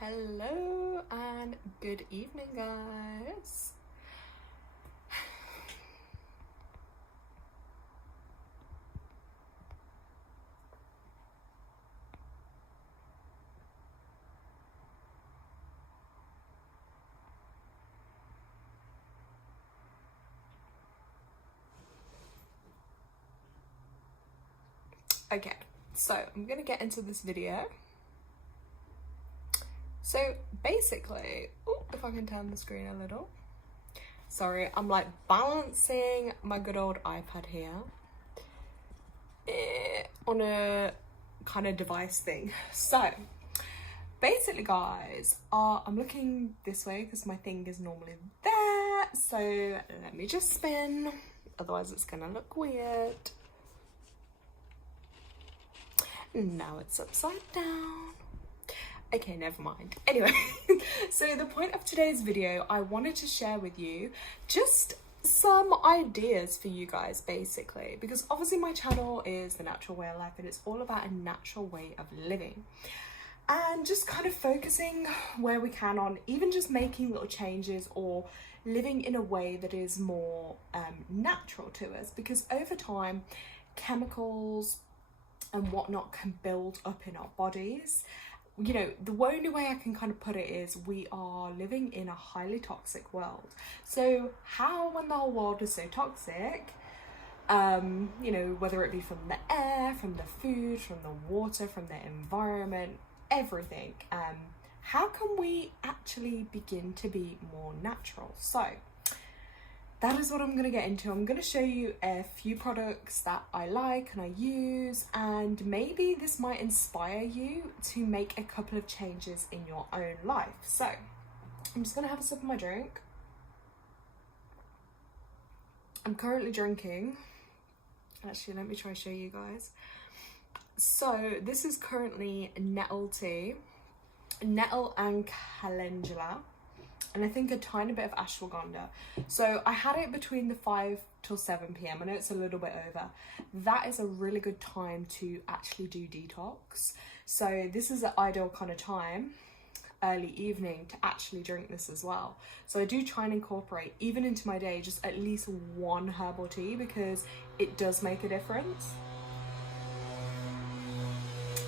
Hello and good evening, guys. Okay, so I'm gonna get into this video. So basically, if I can turn the screen a little. Sorry, I'm like balancing my good old iPad here on a kind of device thing. So basically, guys, I'm looking this way because my thing is normally there. So let me just spin, otherwise it's gonna look weird. Now it's upside down. Okay, never mind. Anyway, so the point of today's video, I wanted to share with you just some ideas for you guys, basically, because obviously my channel is The Natural Way of Life and it's all about a natural way of living. And just kind of focusing where we can on even just making little changes or living in a way that is more natural to us, because over time, chemicals and whatnot can build up in our bodies. You know, the only way I can kind of put it is we are living in a highly toxic world. So how, when the whole world is so toxic, you know, whether it be from the air, from the food, from the water, from the environment, everything, how can we actually begin to be more natural? So that is what I'm going to get into. I'm going to show you a few products that I like and I use, and maybe this might inspire you to make a couple of changes in your own life. So I'm just going to have a sip of my drink. I'm currently drinking, actually let me try to show you guys. So this is currently nettle tea, nettle and calendula, and I think a tiny bit of ashwagandha. So I had it between the 5 till 7 p.m. I know it's a little bit over. That is a really good time to actually do detox. So this is an ideal kind of time, early evening, to actually drink this as well. So I do try and incorporate, even into my day, just at least one herbal tea, because it does make a difference.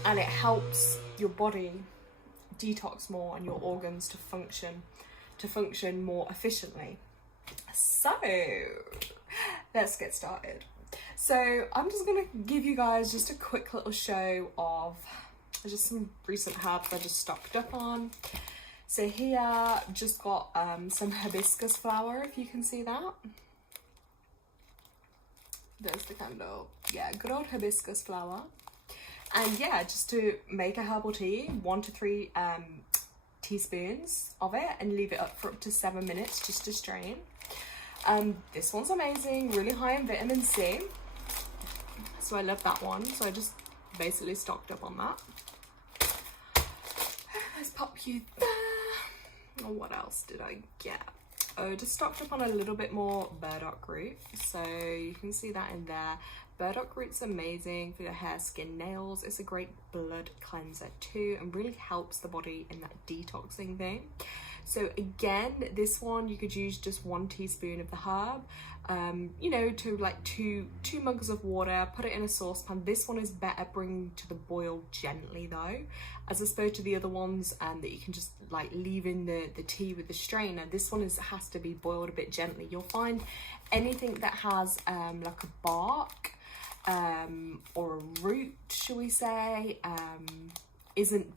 And it helps your body detox more and your organs to function more efficiently. So let's get started. So I'm just gonna give you guys just a quick little show of just some recent herbs I just stocked up on. So here just got some hibiscus flower, if you can see that. There's the candle. Yeah, good old hibiscus flower. And yeah, just to make a herbal tea, 1 to 3 teaspoons of it, and leave it up for up to 7 minutes just to strain. This one's amazing, really high in vitamin C, so I love that one. So I just basically stocked up on that. Let's pop you there. Oh, what else did I get? Oh, just stocked up on a little bit more burdock root, so you can see that in there. Burdock root's amazing for your hair, skin, nails. It's a great blood cleanser too, and really helps the body in that detoxing thing. So again, this one you could use just 1 teaspoon of the herb, you know, to like two mugs of water, put it in a saucepan. This one is better bring to the boil gently though, as opposed to the other ones that you can just like leave in the tea with the strainer. This one has to be boiled a bit gently. You'll find anything that has like a bark or a root, shall we say, isn't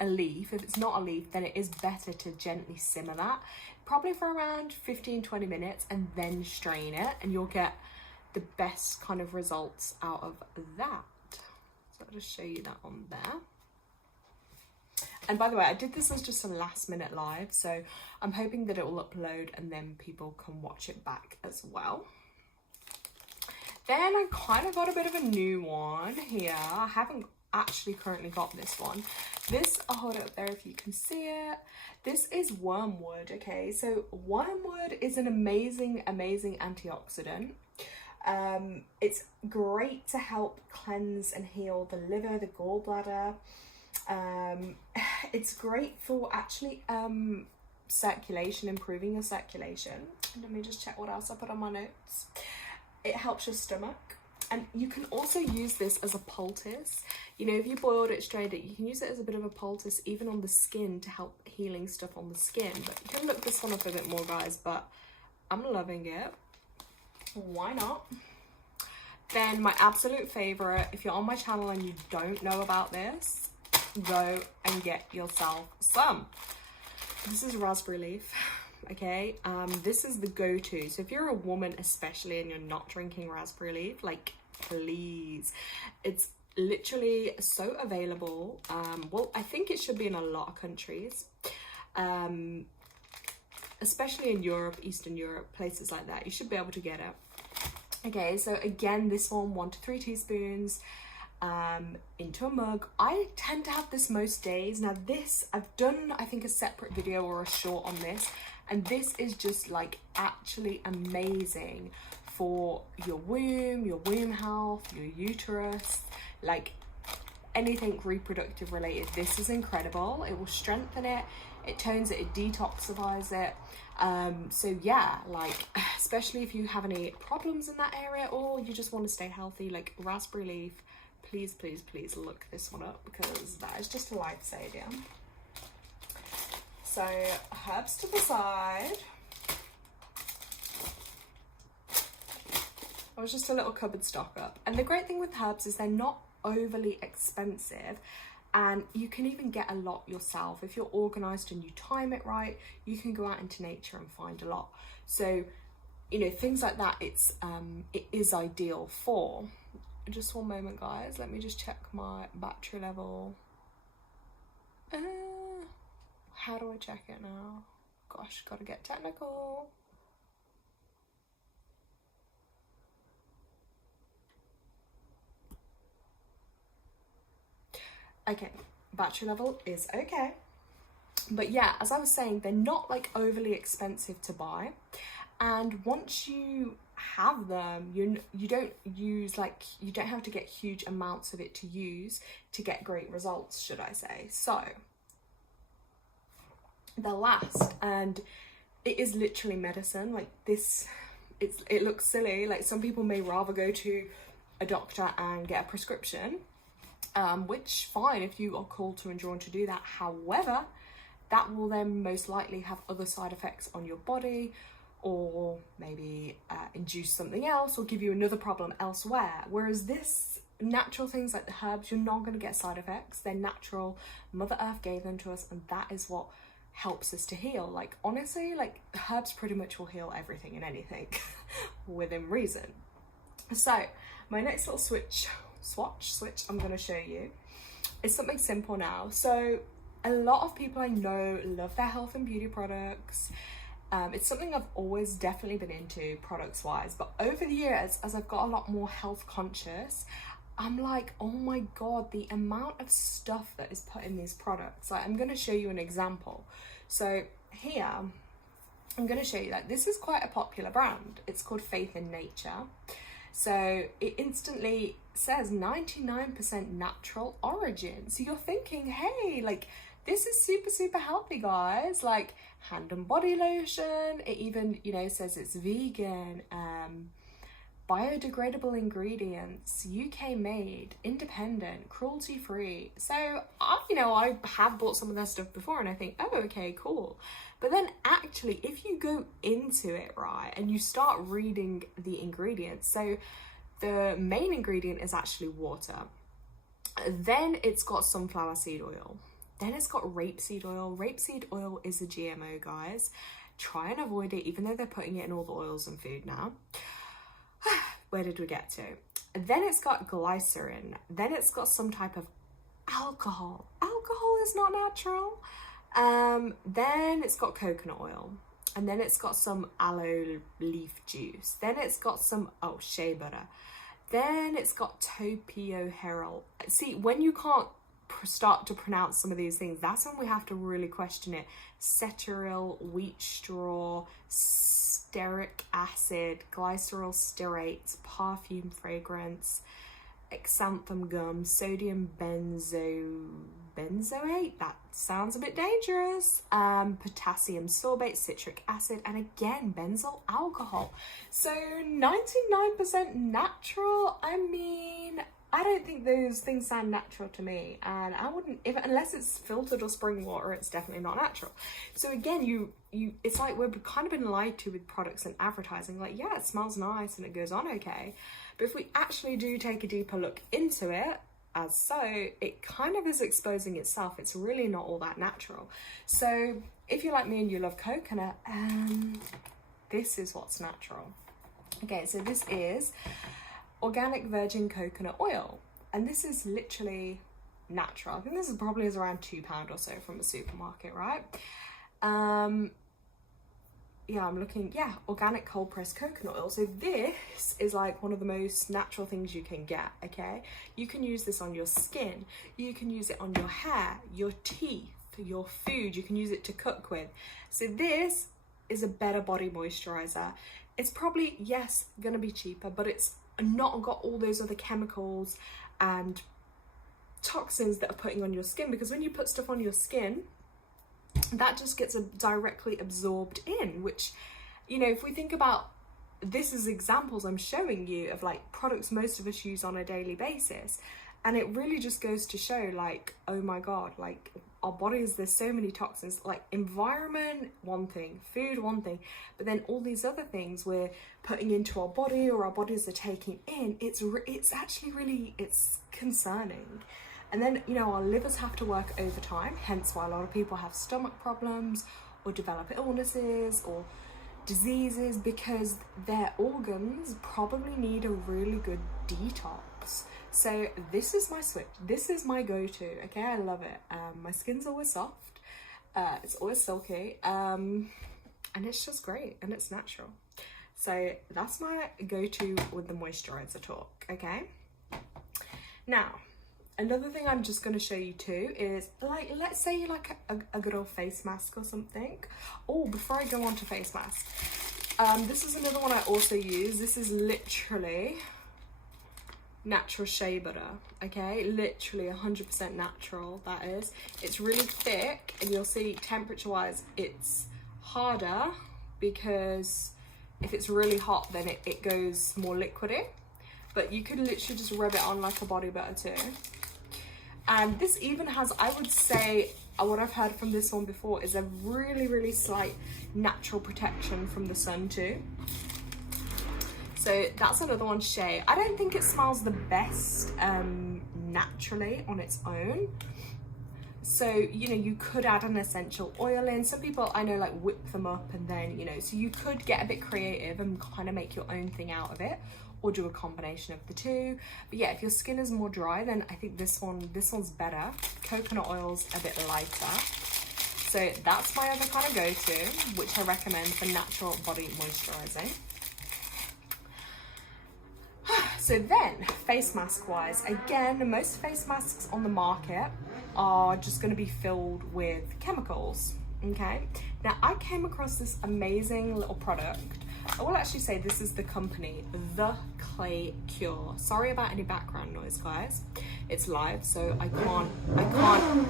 a leaf. If it's not a leaf, then it is better to gently simmer that, probably for around 15-20 minutes, and then strain it, and you'll get the best kind of results out of that. So I'll just show you that on there. And by the way, I did this as just a last minute live, so I'm hoping that it will upload and then people can watch it back as well. Then I kind of got a bit of a new one here. I haven't actually currently got this one. This, I'll hold it up there if you can see it. This is wormwood, okay? So wormwood is an amazing antioxidant. It's great to help cleanse and heal the liver, the gallbladder. It's great for actually circulation, improving your circulation. Let me just check what else I put on my notes. It helps your stomach, and you can also use this as a poultice. You know, if you boiled it, strained it, you can use it as a bit of a poultice even on the skin to help healing stuff on the skin. But you can look this one up a bit more, guys, but I'm loving it. Why not? Then my absolute favorite, if you're on my channel and you don't know about this, go and get yourself some. This is raspberry leaf. Okay, this is the go-to. So if you're a woman especially and you're not drinking raspberry leaf, like, please, it's literally so available. Well, I think it should be in a lot of countries, especially in Europe, Eastern Europe, places like that. You should be able to get it. Okay, so again, this one, 1 to 3 teaspoons into a mug. I tend to have this most days. Now this, I've done, I think, a separate video or a short on this, and this is just like actually amazing for your womb health, your uterus, like anything reproductive related. This is incredible. It will strengthen it, it tones it, it detoxifies it. So yeah, like, especially if you have any problems in that area or you just want to stay healthy, like raspberry leaf, please, please, please look this one up, because that is just a lifesaver. So herbs to the side. I was just a little cupboard stock up. And the great thing with herbs is they're not overly expensive, and you can even get a lot yourself. If you're organized and you time it right, you can go out into nature and find a lot. So, you know, things like that, it is ideal for. Just one moment, guys. Let me just check my battery level. How do I check it now? Gosh, gotta get technical. Okay, battery level is okay. But yeah, as I was saying, they're not like overly expensive to buy. And once you have them, you don't use, like, you don't have to get huge amounts of it to use to get great results, should I say. So they'll last, and it is literally medicine. Like this, it looks silly, like some people may rather go to a doctor and get a prescription, which fine if you are called to and drawn to do that. However, that will then most likely have other side effects on your body, or maybe induce something else or give you another problem elsewhere. Whereas this, natural things like the herbs, you're not going to get side effects. They're natural. Mother Earth gave them to us, and that is what helps us to heal. Like, honestly, like, herbs pretty much will heal everything and anything within reason. So my next little switch I'm going to show you is something simple now. So a lot of people I know love their health and beauty products. It's something I've always definitely been into products wise, but over the years, as I've got a lot more health conscious, I'm like, oh my god, the amount of stuff that is put in these products. Like, I'm going to show you an example. So here, I'm going to show you that this is quite a popular brand. It's called Faith in Nature. So it instantly says 99% natural origin. So you're thinking, hey, like, this is super, super healthy, guys. Like, hand and body lotion. It even, you know, says it's vegan, biodegradable ingredients, UK made, independent, cruelty free. So I have bought some of their stuff before and I think, oh, okay, cool. But then actually, if you go into it, right, and you start reading the ingredients, so the main ingredient is actually water. Then it's got sunflower seed oil. Then it's got rapeseed oil. Rapeseed oil is a GMO, guys. Try and avoid it, even though they're putting it in all the oils and food now. Where did we get to? Then it's got glycerin. Then it's got some type of alcohol. Alcohol is not natural. Then it's got coconut oil. And then it's got some aloe leaf juice. Then it's got some, shea butter. Then it's got topioherol. See, when you can't start to pronounce some of these things, that's when we have to really question it. Cetearyl, wheat straw, stearic acid, glycerol stearates, perfume fragrance, xanthan gum, sodium benzoate, that sounds a bit dangerous, potassium sorbate, citric acid, and again, benzyl alcohol. So 99% natural. I mean, I don't think those things sound natural to me, and I wouldn't, unless it's filtered or spring water, it's definitely not natural. So again, it's like we've kind of been lied to with products and advertising, like, yeah, it smells nice and it goes on okay, but if we actually do take a deeper look into it, as so, it kind of is exposing itself. It's really not all that natural. So if you're like me and you love coconut, this is what's natural. Okay, so this is organic virgin coconut oil, and this is literally natural. I think this is probably around £2 or so from a supermarket, right? Yeah, I'm looking, yeah, organic cold pressed coconut oil. So this is like one of the most natural things you can get, okay? You can use this on your skin, you can use it on your hair, your teeth, your food, you can use it to cook with. So this is a better body moisturizer. It's probably, yes, gonna be cheaper, but it's not got all those other chemicals and toxins that are putting on your skin, because when you put stuff on your skin, that just gets directly absorbed in, which, you know, if we think about this as examples I'm showing you of like products most of us use on a daily basis, and it really just goes to show, like, oh my god, like our bodies, there's so many toxins, like environment one thing, food one thing, but then all these other things we're putting into our body or our bodies are taking in, it's actually really, it's concerning. And then, you know, our livers have to work overtime, hence why a lot of people have stomach problems or develop illnesses or diseases, because their organs probably need a really good detox. So this is my switch. This is my go-to, okay? I love it. My skin's always soft. It's always silky. And it's just great and it's natural. So that's my go-to with the moisturizer talk, okay? Now, another thing I'm just going to show you too is, like, let's say you like a good old face mask or something. Oh, before I go on to face mask, this is another one I also use. This is literally natural shea butter, okay? Literally 100% natural, that is. It's really thick, and you'll see temperature wise it's harder, because if it's really hot then it goes more liquidy, but you could literally just rub it on like a body butter too. And this even has, I would say, what I've heard from this one before is a really slight natural protection from the sun too. So that's another one, shea. I don't think it smells the best naturally on its own. So, you know, you could add an essential oil in. Some people I know like whip them up, and then, you know, so you could get a bit creative and kind of make your own thing out of it, or do a combination of the two. But yeah, if your skin is more dry, then I think this one's better. Coconut oil's a bit lighter. So that's my other kind of go-to, which I recommend for natural body moisturizing. So then, face mask wise, again, most face masks on the market are just going to be filled with chemicals, okay? Now, I came across this amazing little product. I will actually say this is the company, The Clay Cure. Sorry about any background noise, guys. It's live, so I can't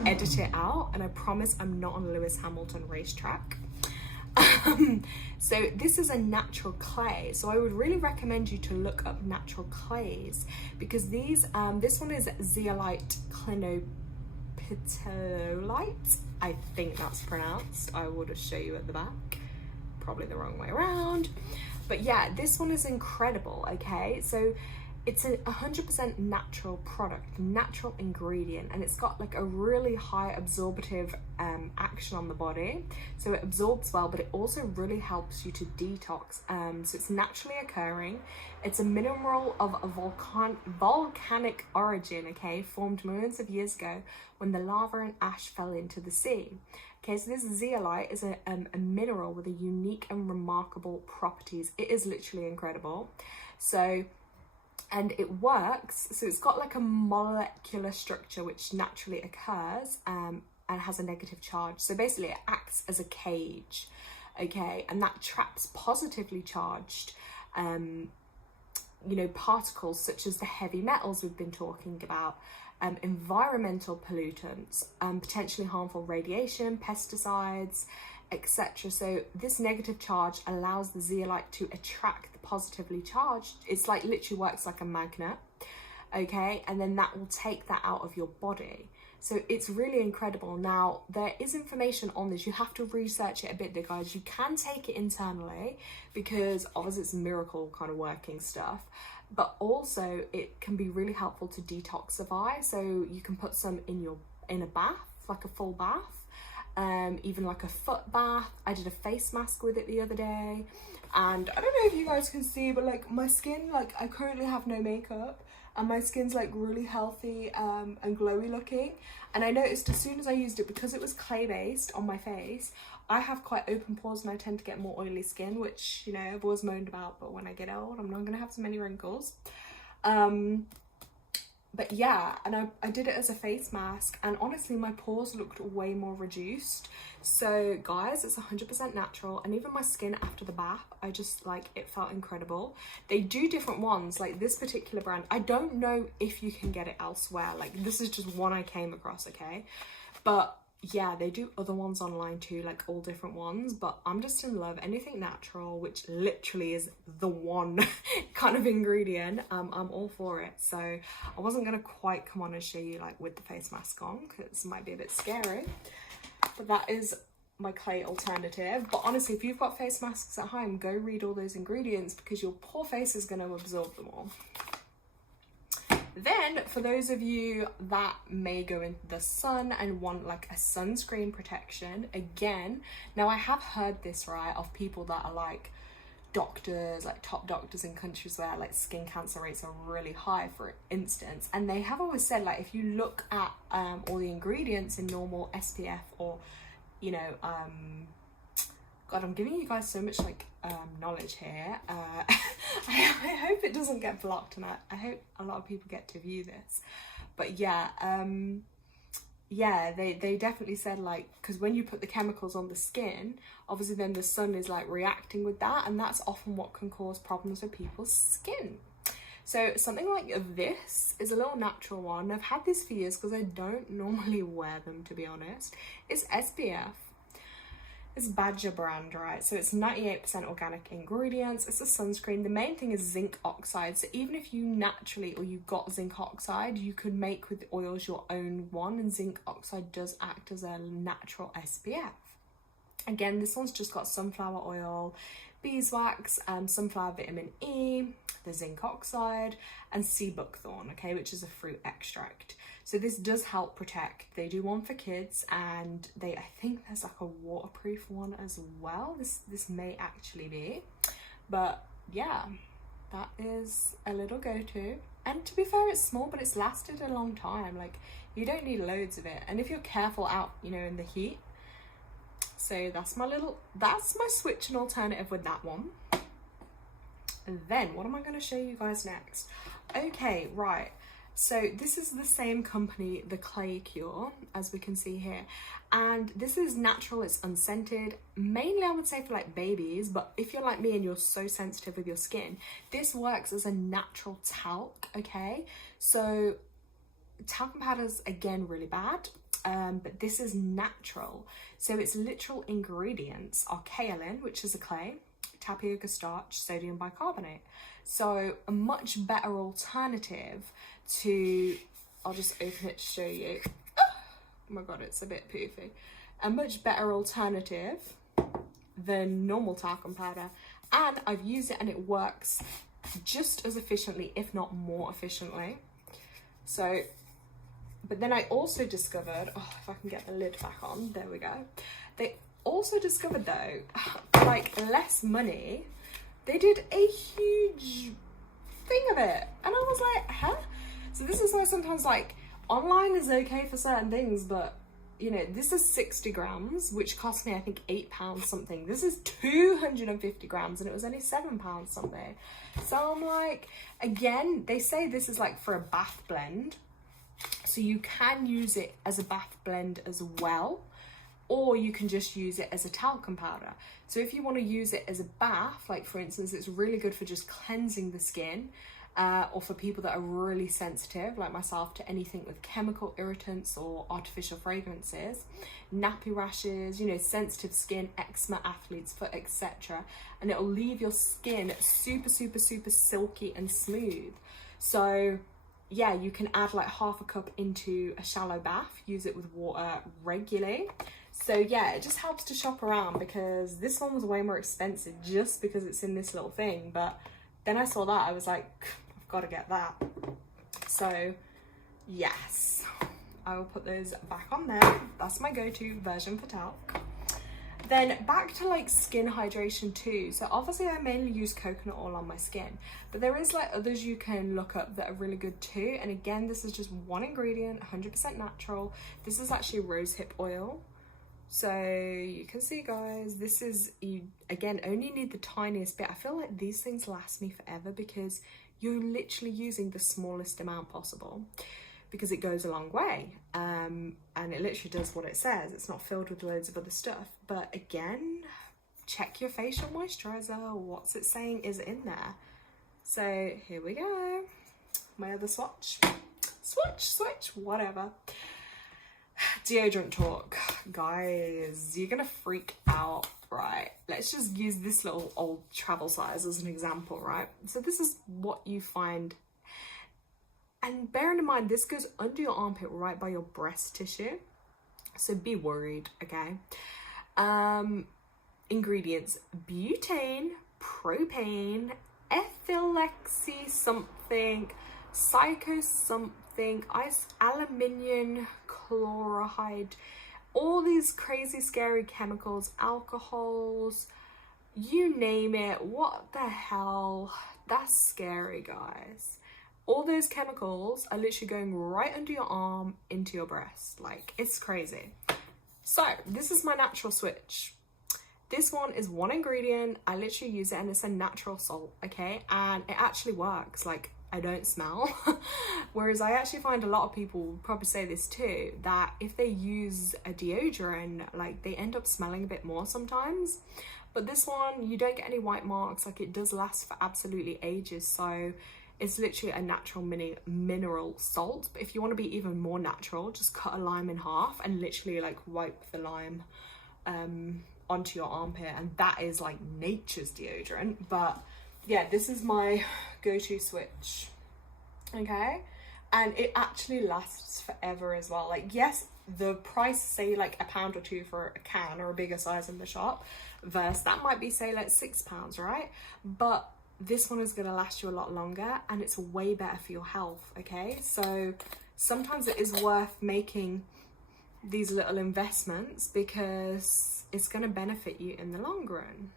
edit it out, and I promise I'm not on Lewis Hamilton racetrack. So this is a natural clay, so I would really recommend you to look up natural clays, because these this one is zeolite clinopitolite, I think that's pronounced. I will just show you at the back, probably the wrong way around, but yeah, this one is incredible. Okay, so it's a 100% natural product, natural ingredient, and it's got like a really high absorptive action on the body. So it absorbs well, but it also really helps you to detox. So it's naturally occurring. It's a mineral of a volcanic origin, okay, formed millions of years ago when the lava and ash fell into the sea. Okay, so this zeolite is a mineral with a unique and remarkable properties. It is literally incredible. So, and it works, so it's got like a molecular structure which naturally occurs and has a negative charge. So basically it acts as a cage, okay, and that traps positively charged you know, particles such as the heavy metals we've been talking about, environmental pollutants, potentially harmful radiation, pesticides, etc. So this negative charge allows the zeolite to attract the positively charged. It's like literally works like a magnet, okay? And then that will take that out of your body. So it's really incredible. Now, there is information on this. You have to research it a bit, guys. You can take it internally because obviously it's miracle kind of working stuff. But also it can be really helpful to detoxify. So you can put some in a bath, like a full bath, even like a foot bath. I did a face mask with it the other day. And I don't know if you guys can see, but like my skin, like I currently have no makeup. And my skin's like really healthy and glowy looking. And I noticed as soon as I used it, because it was clay based on my face, I have quite open pores and I tend to get more oily skin, which, you know, I've always moaned about, but when I get old, I'm not gonna have so many wrinkles. But yeah, and I did it as a face mask, and honestly my pores looked way more reduced. So guys, it's 100% natural, and even my skin after the bath, I just like, it felt incredible. They do different ones, like this particular brand, I don't know if you can get it elsewhere, like this is just one I came across, okay? But yeah, they do other ones online too, like all different ones, but I'm just in love. Anything natural, which literally is the one kind of ingredient, I'm all for it. So I wasn't gonna quite come on and show you like with the face mask on, because it might be a bit scary, but that is my clay alternative. But honestly, if you've got face masks at home, go read all those ingredients, because your poor face is going to absorb them all. Then for those of you that may go into the sun and want like a sunscreen protection, again, now I have heard this, right, of people that are like doctors, like top doctors in countries where like skin cancer rates are really high, for instance, and they have always said like if you look at all the ingredients in normal SPF, or you know, God, I'm giving you guys so much like knowledge here. I hope it doesn't get blocked, and I hope a lot of people get to view this. But yeah, yeah, they definitely said like, because when you put the chemicals on the skin, obviously then the sun is like reacting with that, and that's often what can cause problems with people's skin. So something like this is a little natural one. I've had this for years because I don't normally wear them, to be honest. It's SPF. It's Badger brand, right? So it's 98% organic ingredients. It's a sunscreen. The main thing is zinc oxide. So even if you naturally, or you got zinc oxide, you could make with oils your own one, and zinc oxide does act as a natural SPF. Again, this one's just got sunflower oil, beeswax, sunflower vitamin E, the zinc oxide, and sea buckthorn, okay, which is a fruit extract. So this does help protect. They do one for kids, and I think there's like a waterproof one as well. This may actually be, but yeah, that is a little go-to. And to be fair, it's small, but it's lasted a long time. Like, you don't need loads of it, and if you're careful out, you know, in the heat. So that's my switch and alternative with that one. And then what am I going to show you guys next? Okay, right. So this is the same company, the Clay Cure, as we can see here. And this is natural, it's unscented. Mainly I would say for like babies, but if you're like me and you're so sensitive with your skin, this works as a natural talc, okay? So talcum powder's again really bad. But this is natural. So its literal ingredients are kaolin, which is a clay, tapioca starch, sodium bicarbonate. So a much better alternative to, I'll just open it to show you. Oh my God, it's a bit poofy. A much better alternative than normal talcum powder. And I've used it and it works just as efficiently, if not more efficiently. So, but then I also discovered, oh, if I can get the lid back on, there we go. They also discovered though, for like less money, they did a huge thing of it. And I was like, huh? So this is why sometimes like online is okay for certain things, but you know, this is 60 grams, which cost me, I think £8 something. This is 250 grams and it was only £7 something. So I'm like, again, they say this is like for a bath blend. So you can use it as a bath blend as well, or you can just use it as a talcum powder. So if you want to use it as a bath, like for instance, it's really good for just cleansing the skin. or for people that are really sensitive like myself to anything with chemical irritants or artificial fragrances, nappy rashes, you know, sensitive skin, eczema, athlete's foot, etc. And it'll leave your skin super silky and smooth. So yeah, you can add like half a cup into a shallow bath, use it with water regularly. So yeah, it just helps to shop around, because this one was way more expensive just because it's in this little thing. But then I saw that, I was like, I've got to get that. So yes, I will put those back on there. That's my go-to version for talc. Then back to like skin hydration too. So obviously I mainly use coconut oil on my skin, but there is like others you can look up that are really good too. And again, this is just one ingredient, 100% natural. This is actually rosehip oil. So you can see, guys, this is, you again only need the tiniest bit. I feel like these things last me forever because you're literally using the smallest amount possible, because it goes a long way, and it literally does what it says. It's not filled with loads of other stuff. But again, check your facial moisturizer. What's it saying is in there? So here we go, my other swatch, whatever. Deodorant talk, guys, you're gonna freak out, right? Let's just use this little old travel size as an example, right? So this is what you find, and bearing in mind this goes under your armpit, right by your breast tissue, so be worried, okay? Ingredients: butane, propane, ethylexy something, psycho something, aluminium chloride, all these crazy scary chemicals, alcohols, you name it. What the hell? That's scary, guys. All those chemicals are literally going right under your arm into your breast. Like, it's crazy. So this is my natural switch. This one is one ingredient. I literally use it and it's a natural salt, okay? And it actually works. Like, I don't smell. Whereas I actually find a lot of people would probably say this too, that if they use a deodorant, like they end up smelling a bit more sometimes. But this one, you don't get any white marks. Like, it does last for absolutely ages. So it's literally a natural mineral salt. But if you want to be even more natural, just cut a lime in half and literally like wipe the lime onto your armpit, and that is like nature's deodorant. But yeah, this is my go-to switch, okay? And it actually lasts forever as well. Like, yes, the price, say like £1 or £2 for a can or a bigger size in the shop, versus that might be say like £6, right? But this one is going to last you a lot longer, and it's way better for your health, okay? So sometimes it is worth making these little investments because it's going to benefit you in the long run.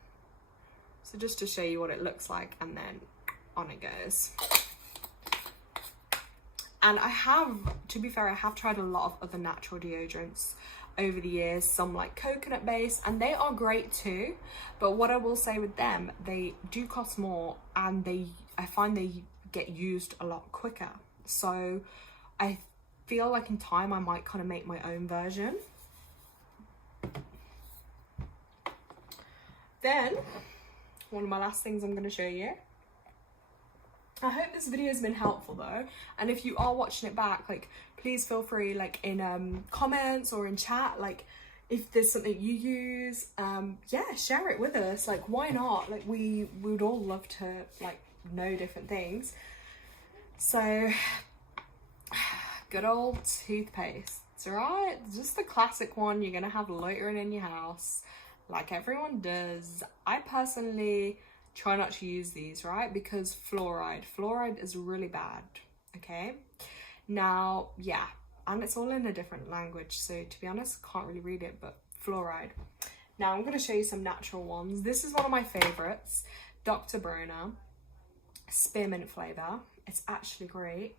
So just to show you what it looks like, and then on it goes. And I have, to be fair, I have tried a lot of other natural deodorants over the years, some like coconut based, and they are great too. But what I will say with them, they do cost more, and I find they get used a lot quicker. So I feel like in time I might kind of make my own version. Then one of my last things I'm going to show you. I hope this video has been helpful though, and if you are watching it back, like, please feel free, like in comments or in chat, like if there's something you use, yeah, share it with us. Like, why not? Like, we would all love to like know different things. So good old toothpaste, right? Just the classic one you're gonna have loitering in your house like everyone does. I personally try not to use these, right? Because fluoride is really bad, okay? Now, yeah, and it's all in a different language, so to be honest, can't really read it, but fluoride. Now I'm going to show you some natural ones. This is one of my favorites, Dr. Bronner spearmint flavor. It's actually great.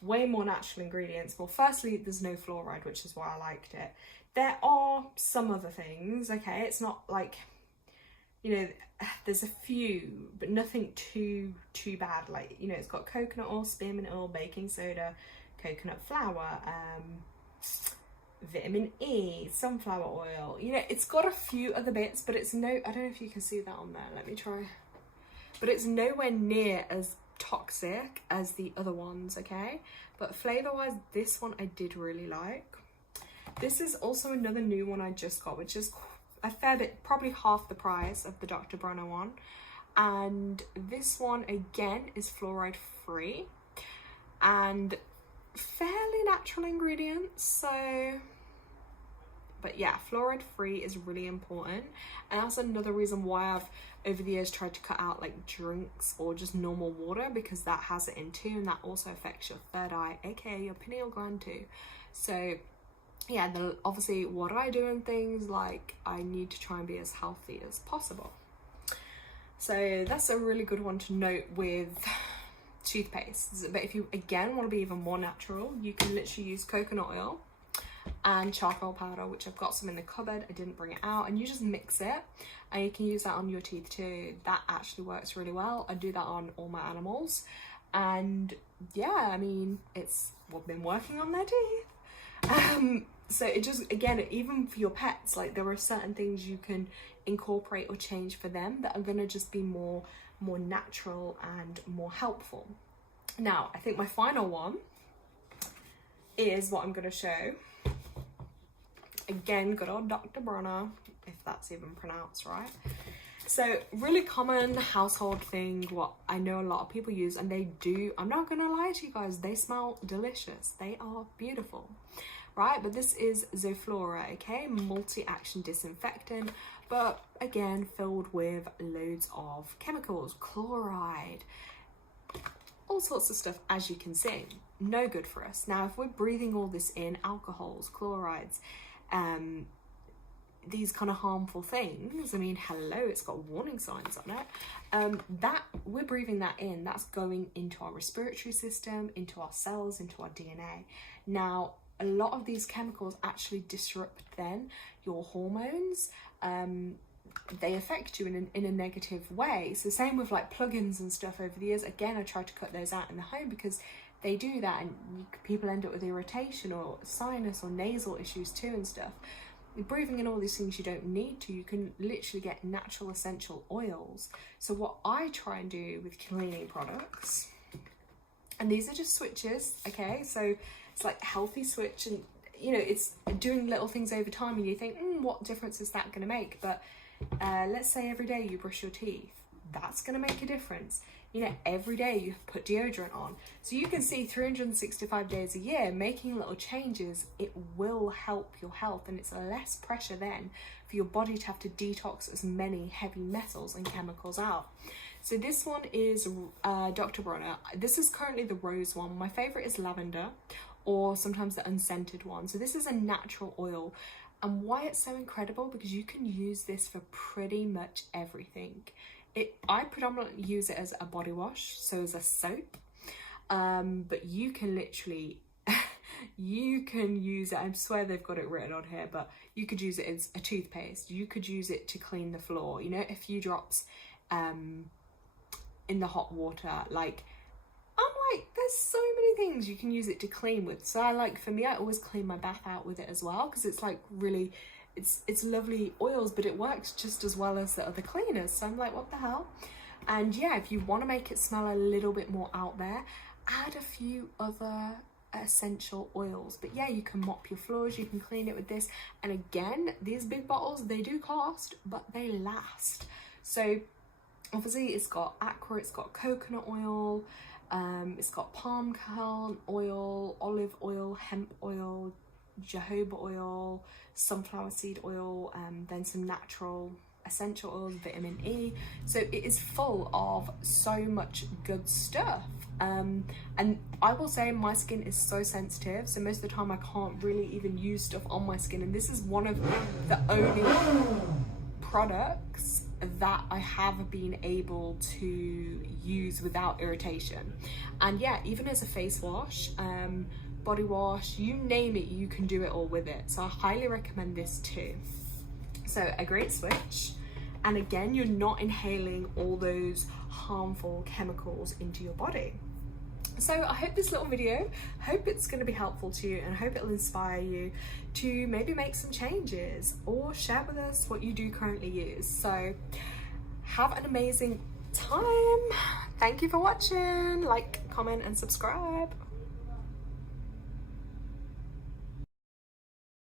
Way more natural ingredients. Well, firstly, there's no fluoride, which is why I liked it. There are some other things, okay? It's not like, you know, there's a few, but nothing too bad. Like, you know, it's got coconut oil, spearmint oil, baking soda, coconut flour, vitamin E, sunflower oil. You know, it's got a few other bits, but it's no, I don't know if you can see that on there. Let me try. But it's nowhere near as toxic as the other ones, okay? But flavor wise, this one I did really like. This is also another new one I just got, which is a fair bit, probably half the price of the Dr. Bronner one. And this one again is fluoride free and fairly natural ingredients, so, but yeah, fluoride free is really important. And that's another reason why I've over the years tried to cut out like drinks or just normal water, because that has it in too, and that also affects your third eye, aka your pineal gland too. So yeah, obviously what I do and things, like I need to try and be as healthy as possible. So that's a really good one to note with toothpaste. But if you again want to be even more natural, you can literally use coconut oil and charcoal powder, which I've got some in the cupboard, I didn't bring it out, and you just mix it and you can use that on your teeth too. That actually works really well. I do that on all my animals, and yeah, I mean, it's been working on their teeth. So it just, again, even for your pets, like there are certain things you can incorporate or change for them that are going to just be more natural and more helpful. Now, I think my final one is what I'm going to show. Again, good old Dr. Bronner, if that's even pronounced right. So really common household thing, what I know a lot of people use, and they do, I'm not going to lie to you guys, they smell delicious. They are beautiful, right? But this is Zoflora, okay? Multi-action disinfectant, but again, filled with loads of chemicals, chloride, all sorts of stuff, as you can see. No good for us. Now, if we're breathing all this in, alcohols, chlorides, these kind of harmful things, I mean, hello, it's got warning signs on it, that we're breathing that in, that's going into our respiratory system, into our cells, into our DNA. Now, a lot of these chemicals actually disrupt then your hormones. They affect you in a negative way. So same with like plugins and stuff over the years. Again, I try to cut those out in the home because they do that, and people end up with irritation or sinus or nasal issues too and stuff. You're breathing in all these things you don't need to. You can literally get natural essential oils. So what I try and do with cleaning products, and these are just switches, okay? So it's like a healthy switch, and you know, it's doing little things over time, and you think, what difference is that going to make? But let's say every day you brush your teeth, that's going to make a difference. You know, every day you put deodorant on. So you can see 365 days a year, making little changes, it will help your health, and it's less pressure then for your body to have to detox as many heavy metals and chemicals out. So this one is Dr. Bronner. This is currently the rose one. My favorite is lavender, or sometimes the unscented one. So this is a natural oil. And why it's so incredible, because you can use this for pretty much everything. I predominantly use it as a body wash, so as a soap, but you can literally, you can use it, I swear they've got it written on here, but you could use it as a toothpaste, you could use it to clean the floor, you know, a few drops in the hot water, like, I'm like, there's so many things you can use it to clean with. So for me, I always clean my bath out with it as well, because it's like really, it's lovely oils, but it works just as well as the other cleaners. So I'm like, what the hell? And yeah, if you want to make it smell a little bit more out there, add a few other essential oils. But yeah, you can mop your floors, you can clean it with this. And again, these big bottles, they do cost, but they last. So obviously it's got aqua, it's got coconut oil, it's got palm kernel oil, olive oil, hemp oil, jojoba oil, sunflower seed oil, then some natural essential oils, vitamin E. So it is full of so much good stuff. And I will say my skin is so sensitive, so most of the time I can't really even use stuff on my skin, and this is one of the only products that I have been able to use without irritation. And yeah, even as a face wash, body wash, you name it, you can do it all with it. So I highly recommend this too. So a great switch, and again, you're not inhaling all those harmful chemicals into your body. So I hope this little video, hope it's going to be helpful to you, and hope it'll inspire you to maybe make some changes or share with us what you do currently use. So have an amazing time. Thank you for watching. Like, comment, and subscribe.